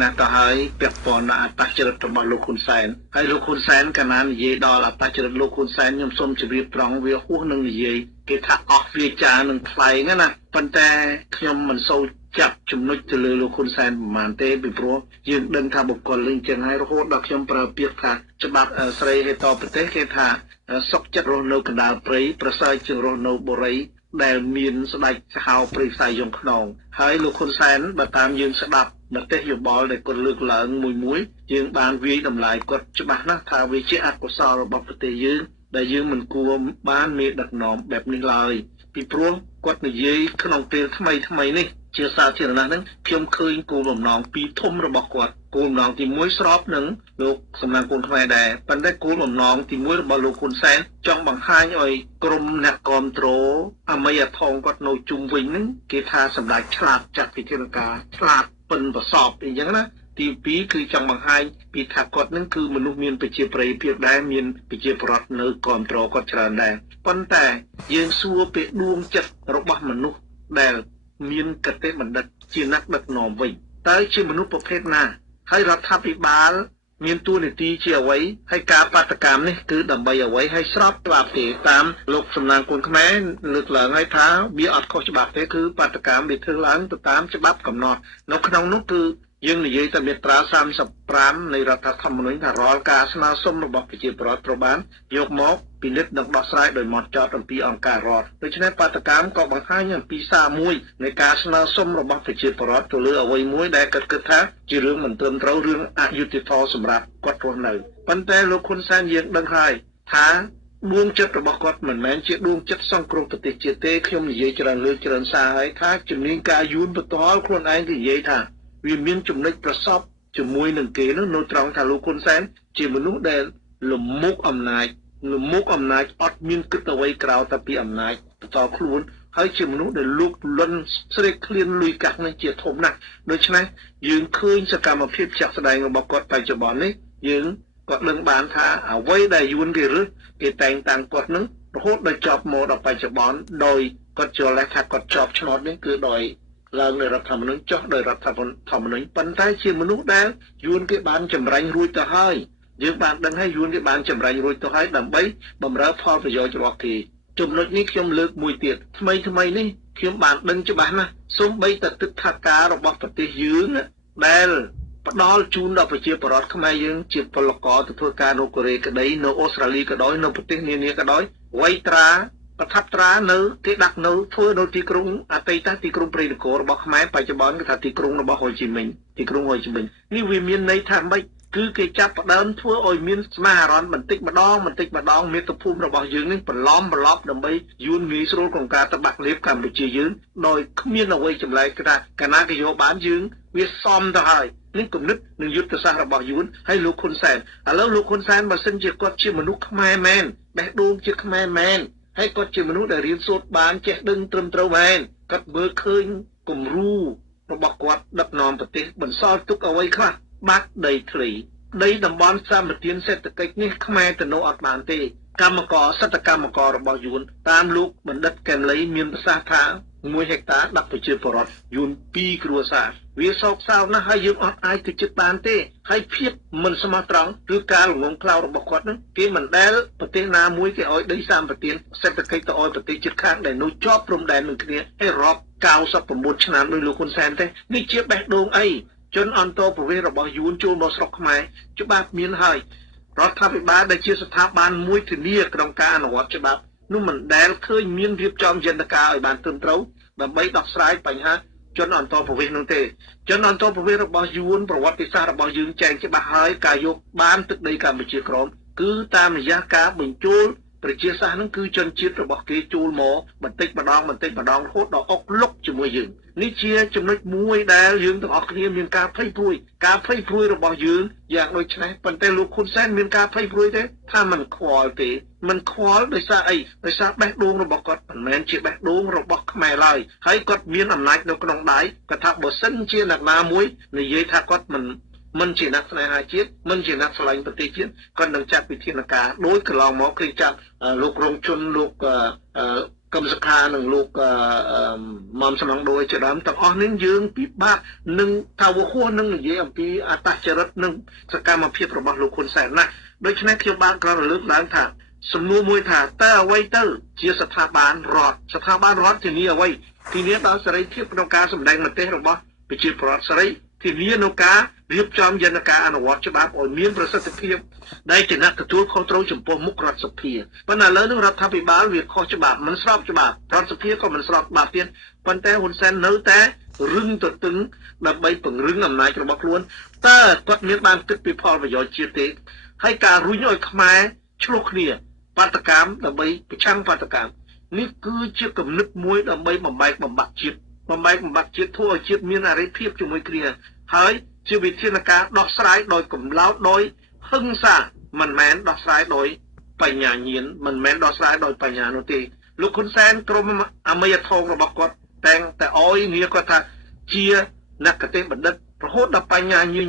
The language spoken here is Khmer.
ណាស់ទៅហើយពាក់ព័ន្ធនឹងអត្តចរិតរបស់លោកហ៊ុនសែនហើយលោកហ៊ុនសែនកាលណានិយាយដល់អត្តចរិតលោកហ៊ុនសែនខ្ញុំសូមជម្រាបត្រង់វាហួសនឹងនិយាយគេថាអស់វាចានឹងថ្លៃណាប៉ុន្តែខ្ញុំមិនសូវចាប់ចំណុចទៅលើលោកហ៊ុនសែនប្រហែលទេពីព្រោះយើងដឹងថាបុគ្គលនឹងចឹងហើយរហូតដល់ខ្ញុំប្រើពាក្យថាច្បាប់ស្រីហេតុប្រទេសគេថាសុខចិត្តរស់នៅកណ្ដាលព្រៃប្រសើរជាងរស់នៅបុរីដែលមានស្ដេចសហោព្រៃផ្សាយយងខ្នងហើយលោកហ៊ុនសែនបើតាមយើងស្ដាប់មតិយោបល់ដែលគាត់លើកឡើងមួយយើងបានវាយតម្លៃគាត់ច្បាស់ណាស់ថាវាជាអកុសលរបស់ប្រទេសយើងដែលយើងមិនគួរបានមានដឹកនាំបែបនេះឡើយពីព្រោះគាត់និយាយក្នុងពេលថ្មីនេះជាសាធារណៈហ្នឹងខ្ញុំឃើញគោលបំណងពីរធំរបស់គាត់គោលបំណងទី1ស្របនឹងលោកសំណាងគុណខ្មែរដែរប៉ុន្តែគោលបំណងទី1របស់លោកហ៊ុនសែនចង់បង្ហាញឲ្យក្រុមអ្នកគ្រប់គ្រងអមេយថងគាត់នៅជុំវិញហ្នឹងគេថាសម្ដេចឆ្លាតចាត់វិធានការឆ្លាតប៉ិនប្រសពអីចឹងណាទី2គឺចង់បង្ហាញពីថាគាត់នឹងគឺមនុស្សមានប្រជាប្រិយភាពដែរមានប្រជាប្រដ្ឋនៅគ្រប់គ្រងគាត់ច្រើនដែរប៉ុន្តែយើងសួរពីដួងចិត្តរបស់មនុស្សដែលមានកតេបណ្ឌិតជាអ្នកដឹកនាំវិញតើជាមនុស្សប្រភេទណាហើយរដ្ឋាភិបាលមានតួនាទីជាអ្វីហើយការបាតកម្មនេះគឺដើម្បីអ្វីហើយស្របច្បាប់ទេតាមលោកសំណាងគុណខ្មែរលើកឡើងហើយថាវាអត់ខុសច្បាប់ទេគឺបាតកម្មវាធ្វើឡើងទៅតាមច្បាប់កំណត់នៅក្នុងនោះគឺយើងនិយាយតែមាត្រា35នៃរដ្ឋធម្មនុញ្ញថារាល់ការស្នើសុំរបស់ប្រជាពលរដ្ឋត្រូវបានយកមកពិនិត្យនិងដោះស្រាយដោយហ្មត់ចត់អំពីអង្គការរដ្ឋដូច្នេះបាតកម្មក៏បង្ហាញអំពីសារមួយនៃការស្នើសុំរបស់ប្រជាពលរដ្ឋទៅលើអ្វីមួយដែលគិតថាជារឿងមិនត្រឹមត្រូវរឿងអយុត្តិធម៌សម្រាប់គាត់រស់នៅប៉ុន្តែលោកហ៊ុនសែនយើងដឹងហើយថាដួងចិត្តរបស់គាត់មិនមែនជាដួងចិត្តសង្គ្រោះប្រទេសជាតិទេខ្ញុំនិយាយច្រើនលើកច្រើនសារហើយថាជំនាញការយួនបន្តខ្លួនឯងនិយាយថាវាមានចំណុចប្រសពជាមួយនឹងគេនោះនៅត្រង់ថាលោកហ៊ុនសែនជាមនុស្សដែលលំមុខអំណាចអត់មានគិតអ្វីក្រៅតែពីអំណាចបន្តខ្លួនហើយជាមនុស្សដែលលោកលន់ស្រេកឃ្លានលុយកាក់នឹងជាធំណាស់ដូច្នេះយើងឃើញសកម្មភាពជាក់ស្ដែងរបស់គាត់បច្ចុប្បន្ននេះយើងក៏ដឹងបានថាអ្វីដែលយួនគេរើសគេតែងតាំងគាត់នឹងរហូតដល់ចប់មកដល់បច្ចុប្បន្នដោយគាត់យល់ថាគាត់ជាប់ឆ្នោតនេះគឺដោយឡើងនៅរដ្ឋធម្មនុញ្ញចុះដោយរដ្ឋធម្មនុញ្ញប៉ុន្តែជាមនុស្សដែលយួនគេបានចម្រាញ់រួចទៅហើយយើងបានដឹងហើយយួនគេបានចម្រាញ់រួចទៅហើយដើម្បីបម្រើផលប្រយោជន៍របស់គេចំណុចនេះខ្ញុំលើកមួយទៀតថ្មីនេះខ្ញុំបានដឹងច្បាស់ណាស់សូម្បីតែទឹកថាការរបស់ប្រទេសយើងដែលផ្ដល់ជូនដល់ប្រជាពលរដ្ឋខ្មែរយើងជាពលករទៅធ្វើការនៅកូរ៉េក្តីនៅអូស្ត្រាលីក៏ដោយនៅប្រទេសនានាក៏ដោយវ័យត្រាប្រថាប់ត្រានៅគេដាក់នៅធ្វើនៅទីក្រុងអតីតទីក្រុងព្រៃនគររបស់ខ្មែរបច្ចុប្បន្នគេថាទីក្រុងរបស់ហូជីមិញទីក្រុងហូជីមិញនេះវាមានន័យថាម៉េចគឺគេចាប់ផ្ដើមធ្វើឲ្យមានស្មារតីបន្តិចម្ដងមាតុភូមិរបស់យើងនេះបន្លំដើម្បីយួនងាយស្រួលក្នុងការទៅបាក់លេបកម្ពុជាយើងដោយគ្មានអ្វីចម្លែកថាកាលណាគេយកបានយើងវាសមទៅហើយនេះគំនិតនិងយុទ្ធសាស្ត្ររបស់យួនហើយលោកហ៊ុនសែនឥឡូវលោកហ៊ុនសែនបើសិនជាគាត់ជាមនុស្សខ្មែរមែនបេះដូងជាខ្មែរមែនហើយគាត់ជាមនុស្សដែលរៀនសូត្របានចេះដឹងត្រឹមត្រូវមែនគាត់មើលឃើញគំរូរបស់គាត់ដឹកនាំប្រទេសបន្សល់ទុកអ្វីខ្លះបាត់ដីធ្លីដីតំបន់សម្បត្តិសេដ្ឋកិច្ចនេះខ្មែរទៅនៅអត់បានទេកម្មករសិទ្ធិកម្មកររបស់យួនតាមលោកបណ្ឌិតកែមលីមានប្រសាសន៍ថា1ហិកតាដាក់ប្រជាពលរដ្ឋយួន2គ្រួសារវាសោកសៅណាស់ហើយយើងអត់អាចទៅជិតបានទេហើយភាពមិនស្មោះត្រង់ឬការល្ងងខ្លៅរបស់គាត់នឹងគេមិនដែលប្រទេសណាមួយគេឲ្យដីសម្បត្តិសេដ្ឋកិច្ចទៅឲ្យប្រទេសជិតខាងដែលនៅជាប់ព្រំដែននឹងគ្នាឲ្យរាប់99ឆ្នាំដោយលោកហ៊ុនសែនទេនេះជាបេះដូងអីជនអន្តរប្រវេសន៍របស់យួនចូលមកស្រុកខ្មែរច្បាប់មានហើយរដ្ឋាភិបាលដែលជាស្ថាប័នមួយធានាក្នុងការអនុវត្តច្បាប់នោះមិនដែលឃើញមានរៀបចំយន្តការឲ្យបានត្រឹមត្រូវដើម្បីដោះស្រាយបញ្ហាជនអន្តរប្រវេសន៍នោះទេជនអន្តរប្រវេសន៍របស់យួនប្រវត្តិសាស្ត្ររបស់យើងចែងច្បាស់ហើយការយកបានទឹកដីកម្ពុជាក្រមគឺតាមរយៈការបញ្ចូលប្រជាសាស្ត្រនឹងគឺជនជាតិរបស់គេចូលមកបន្តិចម្ដងរហូតដល់អុកលុកជាមួយយើងនេះជាចំណុចមួយដែលយើងទាំងអស់គ្នាមានការភ័យព្រួយរបស់យើងយ៉ាងដូចនេះប៉ុន្តែលោកហ៊ុនសែនមានការភ័យព្រួយទេថាมันខ្វល់ទេมันខ្វល់ដោយសារអីដោយសារបេះដូងរបស់គាត់មិនមែនជាបេះដូងរបស់ខ្មែរឡើយហើយគាត់មានអំណាចនៅក្នុងដៃគាត់ថាបើសិនជាអ្នកណាមួយនិយាយថាគាត់មិនជាអ្នកស្នេហាជាតិមិនជាអ្នកស្រឡាញ់ប្រទេសជាតិគាត់នឹងចាត់វិធានការដោយកន្លងមកគេចាប់លោករងជនលោក កំសខានឹងលោកមុំសំឡងដោយជាដើមទាំងអស់នេះយើងពិបាកនឹងថាវហួរនឹងនិយាយអំពីអត្តចរិតនិងសកម្មភាពរបស់លោកហ៊ុនសែនណាដូច្នេះខ្ញុំបានក្រលើកឡើងថាសំណួរមួយថាតើអ្វីទៅជាស្ថាប័នរដ្ឋធានាអ្វីធានាដល់សេរីភាពក្នុងការសម្ដែងមតិរបស់ប្រជាពលរដ្ឋសេរីធានានៅការរៀបចំយន្តការអនុវត្តច្បាប់ឲ្យមានប្រសិទ្ធភាពដែលជាអ្នកទទួលខុសត្រូវចំពោះមុខរដ្ឋសភាប៉ុន្តែឥឡូវនេះរដ្ឋាភិបាលវាខុសច្បាប់មិនស្របច្បាប់រដ្ឋសភាក៏មិនស្របច្បាប់ទៀតប៉ុន្តែហ៊ុនសែននៅតែរឹងទទឹងដើម្បីពង្រឹងអំណាចរបស់ខ្លួនតើគាត់មានបានគិតពីផលប្រយោជន៍ជាតិទេហើយការរុញឲ្យខ្មែរឆ្លោះគ្នាបាតកម្មដើម្បីប្រឆាំងបាតកម្មនេះគឺជាគំនិតមួយដើម្បីបំបែកបំបាក់ជាតិធ្វើឲ្យជាតិមានអរិភាពជាមួយគ្នាហើយជាវិធានការដោះស្រាយដោយកម្លោចដោយហិង្សាមិនមែនដោះស្រាយដោយបញ្ញាញាណមិនមែនដោះស្រាយដោយបញ្ញានោះទេលោកហ៊ុនសែនក្រុមអមយធម៌របស់គាត់តែងតែអោយងារគាត់ថាជាអ្នកកតេបណ្ឌិតរហូតដល់បញ្ញាញាណ